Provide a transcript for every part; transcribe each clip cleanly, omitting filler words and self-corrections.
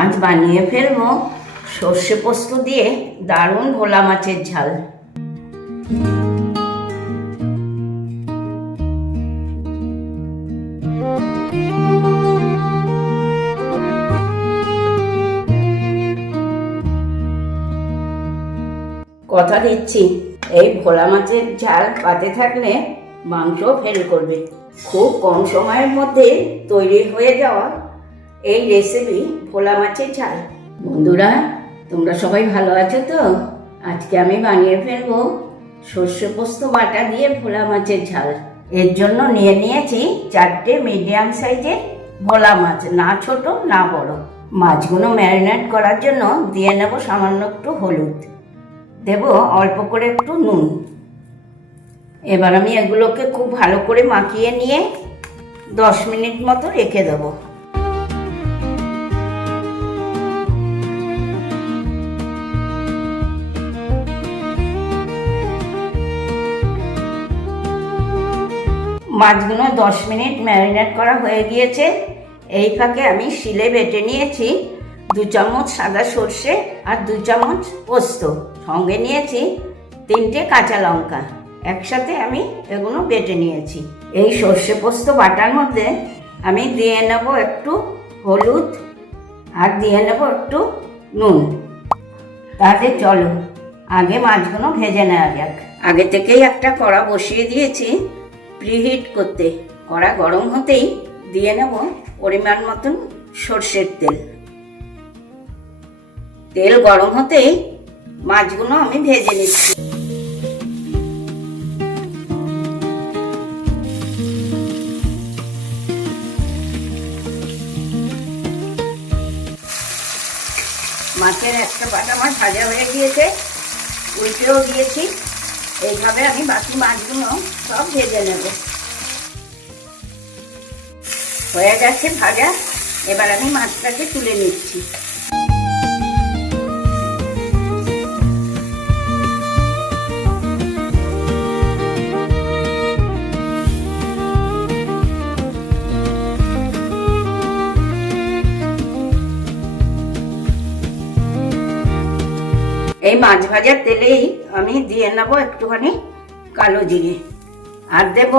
আজ বানিয়ে ফেলবো সর্ষে পোস্ত দিয়ে দারুণ ভোলা মাছের ঝাল। কথা দিচ্ছি, এই ভোলা মাছের ঝাল পাতে থাকলে মাংস ফেল করবে। খুব কম সময়ের মধ্যে তৈরি হয়ে যাওয়া এই রেসিপি ভোলা মাছের ঝাল। বন্ধুরা, তোমরা সবাই ভালো আছো তো? আজকে আমি বানিয়ে ফেলবো সর্ষে পোস্ত বাটা দিয়ে ভোলা মাছের ঝাল। এর জন্য নিয়ে নিয়েছি 4টে মিডিয়াম সাইজের ভোলা মাছ, না ছোট না বড়। মাছগুলো ম্যারিনেট করার জন্য দিয়ে নেব সামান্য একটু হলুদ, দেব অল্প করে একটু নুন। এবার আমি এগুলোকে খুব ভালো করে মাখিয়ে নিয়ে 10 মিনিট মতো রেখে দেবো। মাছগুলো 10 মিনিট ম্যারিনেট করা হয়ে গিয়েছে। এই ফাঁকে আমি শিলে বেটে নিয়েছি 2 চামচ সাদা সর্ষে আর 2 চামচ পোস্ত, সঙ্গে নিয়েছি 3টে কাঁচা লঙ্কা। একসাথে আমি এগুলো বেটে নিয়েছি। এই সর্ষে পোস্ত বাটার মধ্যে আমি দিয়ে নেব একটু হলুদ আর দিয়ে নেব একটু নুন। তাতে চলো আগে মাছগুলো ভেজে নেওয়া যাক। আগে থেকেই একটা কড়া বসিয়ে দিয়েছি প্রিহিট করতে। কড়া গরম হতেই দিয়ে নেব পরিমাণ মতন সর্ষের তেল। তেল গরম হতেই মাছগুলো আমি ভেজে নিচ্ছি। মাছের একটা বাটা মাছ ভাজা হয়ে গিয়েছে, উল্টেও দিয়েছি। এইভাবে আমি বাকি মাছগুলো সব ভেজে নেব। হয়ে গেছে ভাজা, এবার আমি মাছটাকে তুলে নিচ্ছি। এই মাছ ভাজার তেলেই আমি দিয়ে নেব একটুখানি কালো জিরে, আর দেব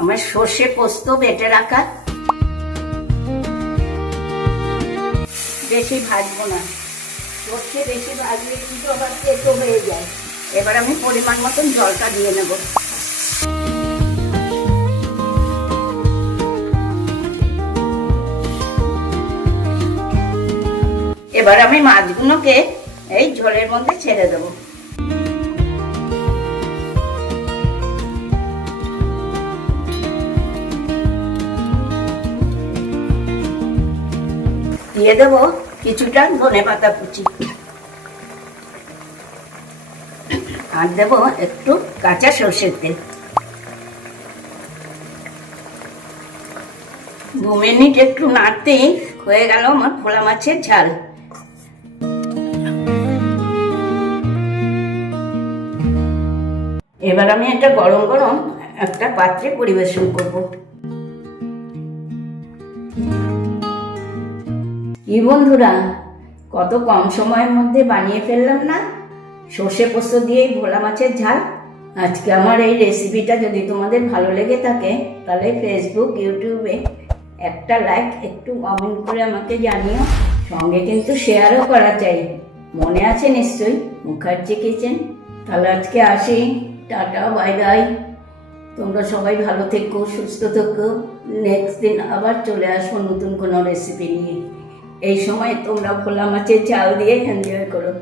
আমার সর্ষে পোস্ত বেটে রাখা। বেশি ভাজবো না, সর্ষে বেশি ভাজলে কিন্তু আবার তেতো হয়ে যায়। এবার আমি পরিমাণ মতন জলটা দিয়ে নেব। এবার আমি মাছগুলোকে এই ঝোলের মধ্যে ছেড়ে দেবো। দিয়ে দেবো কিছুটা ধনেপাতা কুচি, আর দেবো একটু কাঁচা সর্ষের তেল। 2 মিনিট একটু নাড়তেই হয়ে গেল আমার ভোলা মাছের ঝাল। এবার আমি এটা গরম গরম একটা পাত্রে পরিবেশন করব। কি বন্ধুরা, কত কম সময়ের মধ্যে বানিয়ে ফেললাম না সর্ষে পোস্ত দিয়ে ভোলা মাছের ঝাল। আজকে আমার এই রেসিপিটা যদি তোমাদের ভালো লেগে থাকে তাহলে ফেসবুক, ইউটিউবে একটা লাইক, একটু কমেন্ট করে আমাকে জানিও। সঙ্গে কিন্তু শেয়ারও করা চাই। মনে আছে নিশ্চয়ই মুখার্জি কিচেন। তাহলে আজকে আসি, টাটা, বাই বাই। তোমরা সবাই ভালো থেকো, সুস্থ থেকো। নেক্সট দিন আবার চলে আসবো নতুন কোনো রেসিপি নিয়ে। এই সময় তোমরা ভোলা মাছের ঝাল দিয়ে এনজয় করো।